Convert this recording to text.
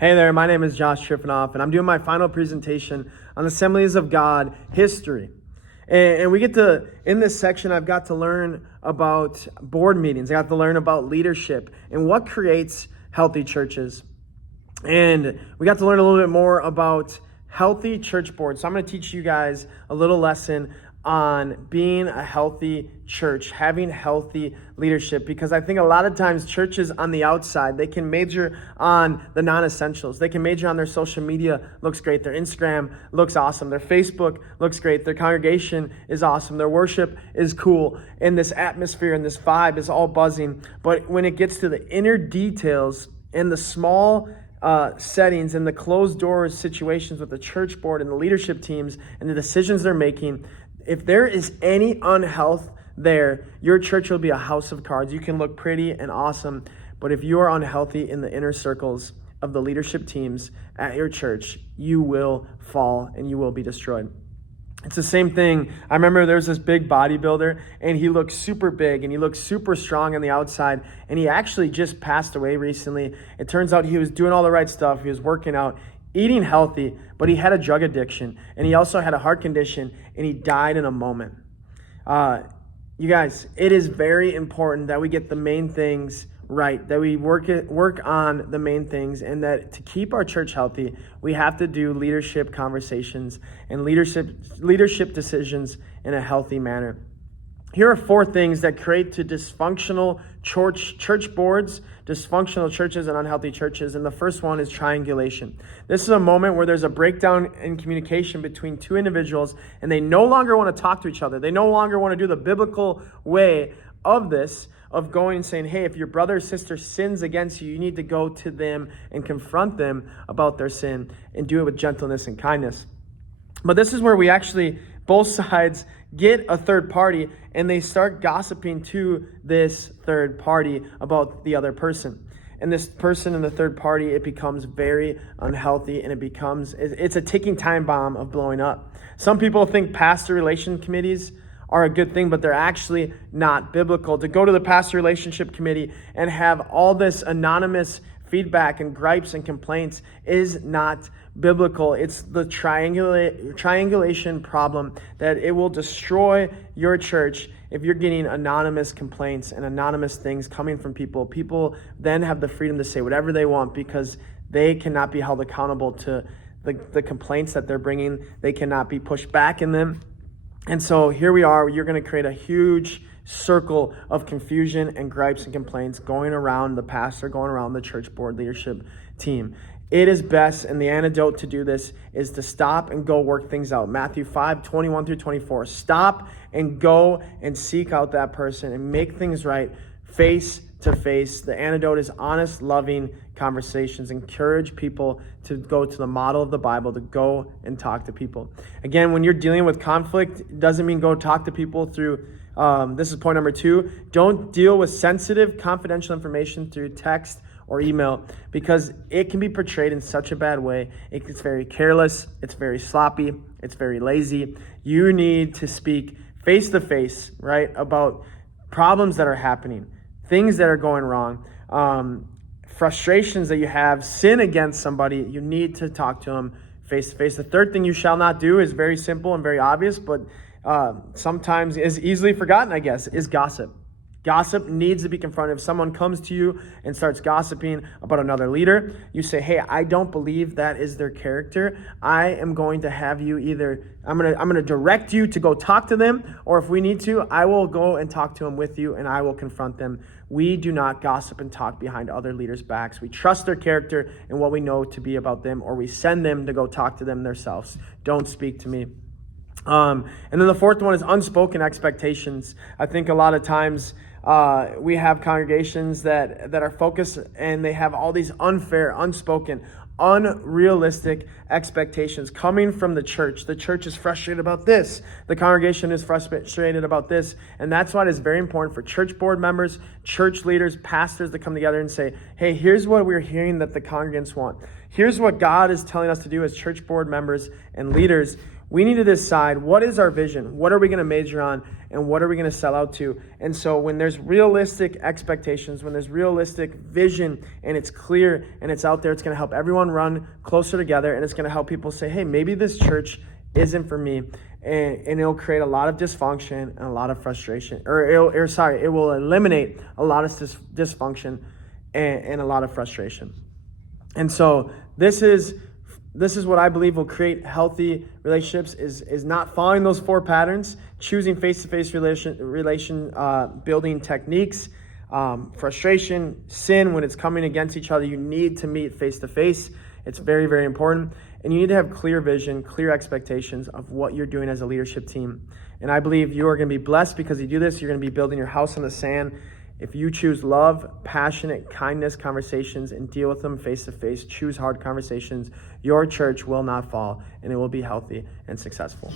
Hey there, my name is Josh Triffenoff, and I'm doing my final presentation on Assemblies of God History. And we get to, in this section, I've got to learn about board meetings. I got to learn about leadership and what creates healthy churches. And we got to learn a little bit more about healthy church boards. So I'm going to teach you guys a little lesson on being a healthy church, having healthy leadership, because I think a lot of times churches on the outside, they can major on the non-essentials. They can major on their social media looks great, their Instagram looks awesome, their Facebook looks great, their congregation is awesome, their worship is cool, and this atmosphere and this vibe is all buzzing. But when it gets to the inner details and the small settings and the closed doors situations with the church board and the leadership teams and the decisions they're making, if there is any unhealth there, your church will be a house of cards. You can look pretty and awesome, but if you are unhealthy in the inner circles of the leadership teams at your church, you will fall and you will be destroyed. It's the same thing. I remember there's this big bodybuilder, and he looked super big and he looked super strong on the outside, and he actually just passed away recently. It turns out he was doing all the right stuff. He was working out, eating healthy, but he had a drug addiction, and he also had a heart condition, and he died in a moment. You guys, it is very important that we get the main things right, that we work on the main things, and that to keep our church healthy, we have to do leadership conversations and leadership decisions in a healthy manner. Here are 4 things that create to dysfunctional church boards, dysfunctional churches, and unhealthy churches. And the first one is triangulation. This is a moment where there's a breakdown in communication between 2 individuals, and they no longer want to talk to each other. They no longer want to do the biblical way of this, of going and saying, hey, if your brother or sister sins against you, you need to go to them and confront them about their sin and do it with gentleness and kindness. But this is where we actually, both sides, get a third party, and they start gossiping to this third party about the other person. And this person in the third party, it becomes very unhealthy, and it's a ticking time bomb of blowing up. Some people think pastor relation committees are a good thing, but they're actually not biblical. To go to the pastor relationship committee and have all this anonymous feedback and gripes and complaints is not biblical. It's the triangulation problem that it will destroy your church if you're getting anonymous complaints and anonymous things coming from people. People then have the freedom to say whatever they want because they cannot be held accountable to the complaints that they're bringing. They cannot be pushed back in them. And so here we are. You're going to create a huge circle of confusion and gripes and complaints going around the pastor, going around the church board leadership team. It is best, and the antidote to do this is to stop and go work things out. Matthew 5:21-24. Stop and go and seek out that person and make things right face to face. The antidote is honest, loving conversations. Encourage people to go to the model of the Bible, to go and talk to people. Again, when you're dealing with conflict, it doesn't mean go talk to people through, this is point number 2, don't deal with sensitive, confidential information through text or email, because it can be portrayed in such a bad way. It's very careless, it's very sloppy, it's very lazy. You need to speak face to face, right, about problems that are happening, things that are going wrong, frustrations that you have, sin against somebody. You need to talk to them face to face. The third thing you shall not do is very simple and very obvious, but sometimes is easily forgotten, I guess, is gossip. Gossip needs to be confronted. If someone comes to you and starts gossiping about another leader, you say, hey, I don't believe that is their character. I am going to have you I'm going to direct you to go talk to them, or if we need to, I will go and talk to them with you, and I will confront them. We do not gossip and talk behind other leaders' backs. We trust their character and what we know to be about them, or we send them to go talk to them themselves. Don't speak to me. And then the fourth one is unspoken expectations. I think a lot of times we have congregations that are focused, and they have all these unfair, unspoken, unrealistic expectations coming from the church. The church is frustrated about this. The congregation is frustrated about this. And that's why it is very important for church board members, church leaders, pastors to come together and say, hey, here's what we're hearing that the congregants want. Here's what God is telling us to do as church board members and leaders. We need to decide, what is our vision? What are we going to major on? And what are we going to sell out to? And so when there's realistic expectations, when there's realistic vision, and it's clear and it's out there, it's going to help everyone run closer together, and it's going to help people say, hey, maybe this church isn't for me. And it'll create a lot of dysfunction and a lot of frustration. It will eliminate a lot of dysfunction and a lot of frustration. And so this is what I believe will create healthy relationships, is not following those 4 patterns, choosing face-to-face relation building techniques, frustration, sin. When it's coming against each other, you need to meet face-to-face. It's very, very important. And you need to have clear vision, clear expectations of what you're doing as a leadership team. And I believe you are going to be blessed because you do this. You're going to be building your house on the sand. If you choose love, passionate, kindness conversations and deal with them face-to-face, choose hard conversations, your church will not fall, and it will be healthy and successful.